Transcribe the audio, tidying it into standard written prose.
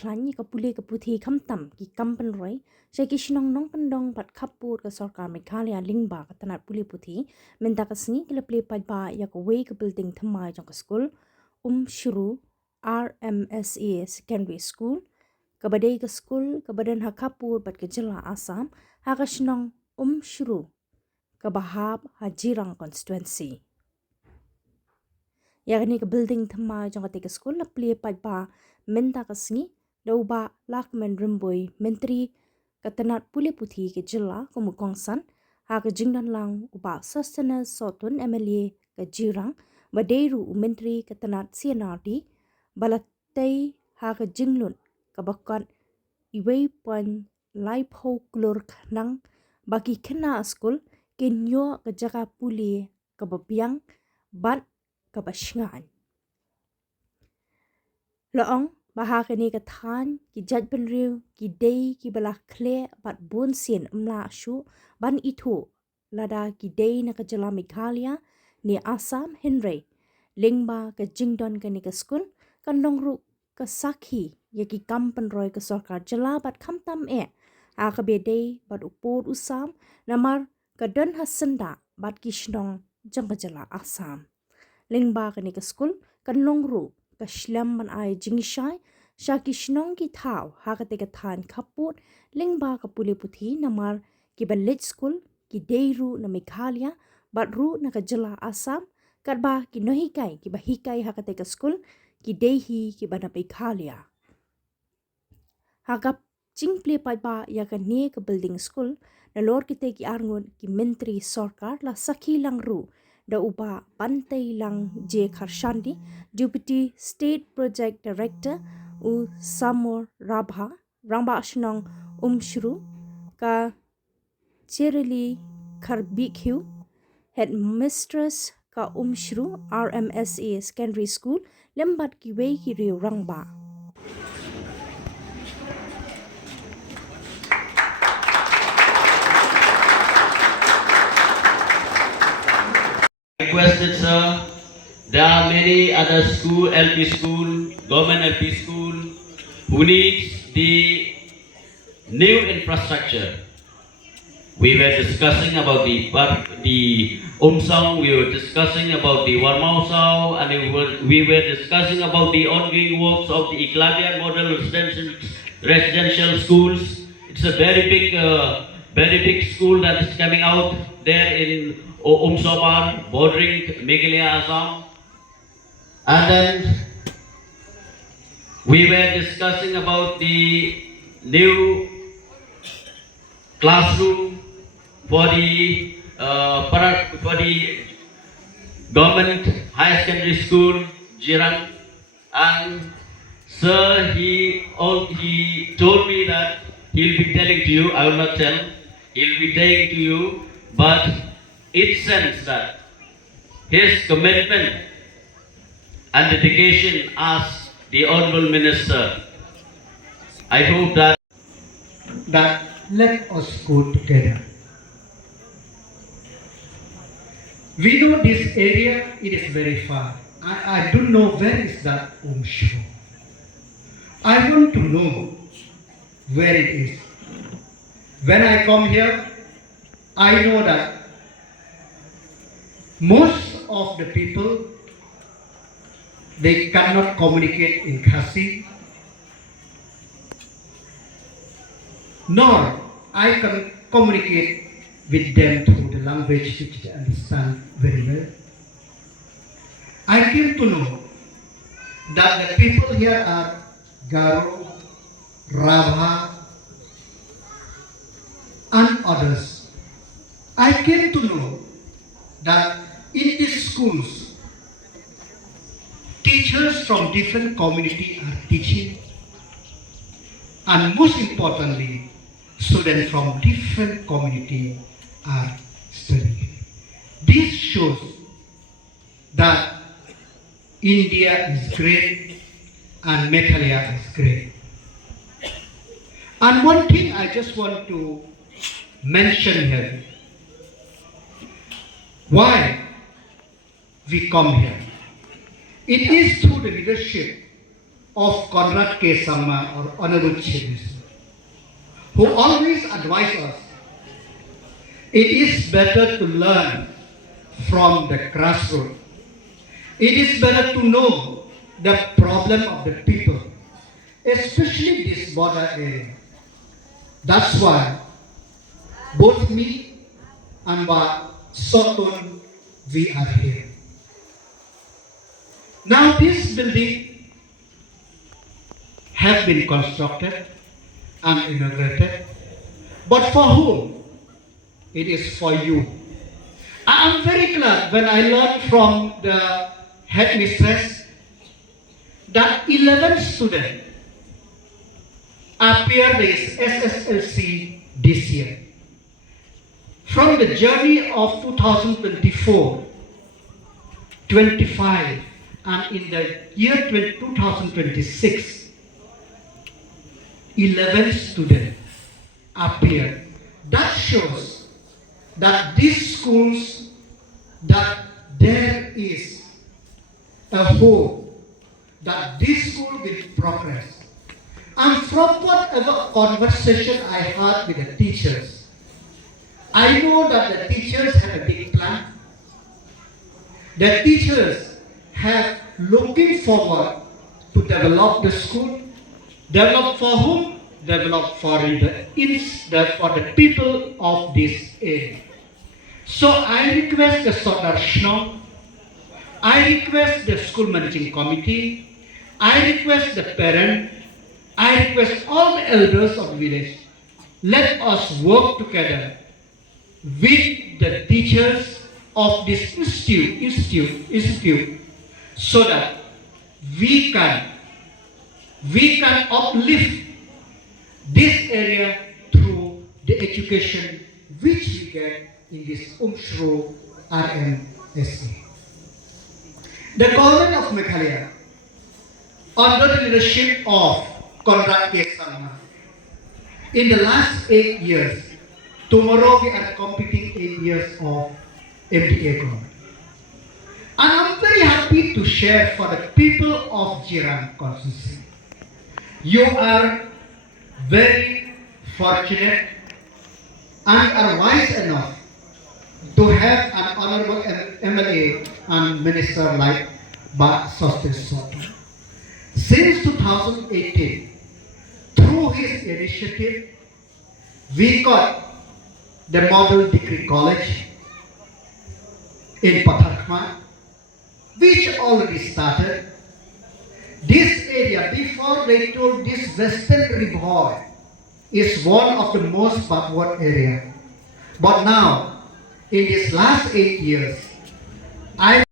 คลันยี่กับปุเลกับปุธีคำต่ำกี่กำเป็นร้อยใช้กิชนองน้องปันดองบัดขับปูดกับสการเมฆาลายลิงบากับตนาดปุเลปุธีเมนตากสิงกิเลเปลปัดบายากเวกับบิลดิ้งทำไมจังกับสกุลชรู RMSA Secondary School กับบัดเดย์กับสกุลกับบัดเดนหักขับปูดบัดกับจิลาอาสามหักชนองชรูกับบัฮับฮัจิรัง constituencyยากนี่กับ building ทำไมจังกับเด็กสกุลละเปลี่ยนไปบ่าเมนตากสิงดาวบ่าลักเมนริมบอยเมนตรีกับตนาดปุเลปุธีกับจิลากับมุกองสันหากจิงดันลังอุบะซัสเทนสอตุน MLA กับจิรังบัดเดรูเมนตรีกับตนาดเซียนาดีบัลเตยหากจิงลุนกับบักกันอีเวย์ปันไลฟ์โฮกลูร์นังบักอีขณะสกุลกินโยกับจักรปุเลกับบับยังบัดกับบัชงานละองบาหากันนี้กับทานกิจัดเป็นเรียวกิเดย์กิบลาเคลบัดบุญเสียนลาชูบันอิทูลาดากิเดย์นักจลามิคาเลียเนอาสามเฮนเรย์เล็งบากับจิงดอนกันนี้กับสกุลกันดงรุกับสักฮียากิกัมเป็นรอยกับสกัดจลาบัดคำตำอาคาเบเดย์บัดอุปูดอุสามนามาร์กับดันฮัสซันดาบัดกิชนองจังกับจลาอาสามเล็งบากันนี้กับสกุลกันลงรูกับชลัมมันไอจิงชัยชากิชนองกิท้าวหากเตกทานขับปูดเล็งบากับปุเลปุธีนามาร์กิบัลเลตสกุลกิเดรูนาเมฆาลายบัดรูนักจลาอาสามกัดบากิโนฮิไกกิบาฮิไกหากเตกสกุลกิเดฮีกิบานาเมฆาลายหากจิงเปลี่ยนไปบายากันเนกับบิลดิ้งสกุลนาลอร์กิเตกิอาร์งวนกิเมนตรีสอร์การละสักฮีลังรูda uba pantai lang J Kharshandi Deputy State Project Director u Samor Rabha Ramba Shnong Shru ka Cherili Kharbikhu Headmistress ka Shru RMSA Secondary School lembat ki wei ki riu rangba Requested, sir. There are many other school, LP school, government LP school, who needs the new infrastructure. We were discussing about the Umsang, we were discussing about the Warmausau, and we were discussing about the ongoing works of the Eklavya model residential schools. It's a very big school that is coming out there in Umsoban, bordering Meghalaya, Assam. And then we were discussing about the new classroom for the government higher secondary school, Jirang. And sir, he told me that he'll be telling to you, I will not tell, he'll be telling to you, but it sends that his commitment and dedication as the Honorable Minister. I hope that let us go together. We know this area, it is very far. I don't know where is that Shru. I want to know where it is. When I come here, I know that most of the people, they cannot communicate in Khasi, nor I can communicate with them through the language which they understand very well. I came to know that the people here are Garo, Rabha, and others. I came to know that in these schools, teachers from different communities are teaching, and most importantly, students from different communities are studying. This shows that India is great and Meghalaya is great. And one thing I just want to mention here, why we come here. It is through the leadership of Conrad K. Samma or Honorable Chief Minister, who always advise us, it is better to learn from the grassroots. It is better to know the problem of the people, especially this border area. That's why both me and Sotun, we are here. Now this building have been constructed and inaugurated, but for whom? It is for you. I am very glad when I learned from the headmistress that 11 students appeared as SSLC this year. From the journey of 2024, 25, and in the year 2026, 11 students appeared. That shows that these schools, that there is a hope that this school will progress. And from whatever conversation I had with the teachers, I know that the teachers have a big plan. The teachers have looking forward to develop the school. Develop for whom? Develop for the people of this area. So I request the Sodar Shno, I request the school managing committee, I request the parent, I request all the elders of the village, let us work together with the teachers of this institute so that we can uplift this area through the education which we get in this Umshro RMSA. The government of Meghalaya, under the leadership of Conrad K. Samma, in the last 8 years, tomorrow we are completing 8 years of MDA government. And I'm very happy to share for the people of Jiran constituency. You are very fortunate and are wise enough to have an honorable MLA and minister like Sostin Soto. Since 2018, through his initiative, we got the Model Degree College in Patharkma, which already started. This area, before they told this Western Riboy, is one of the most backward area. But now, in these last 8 years, I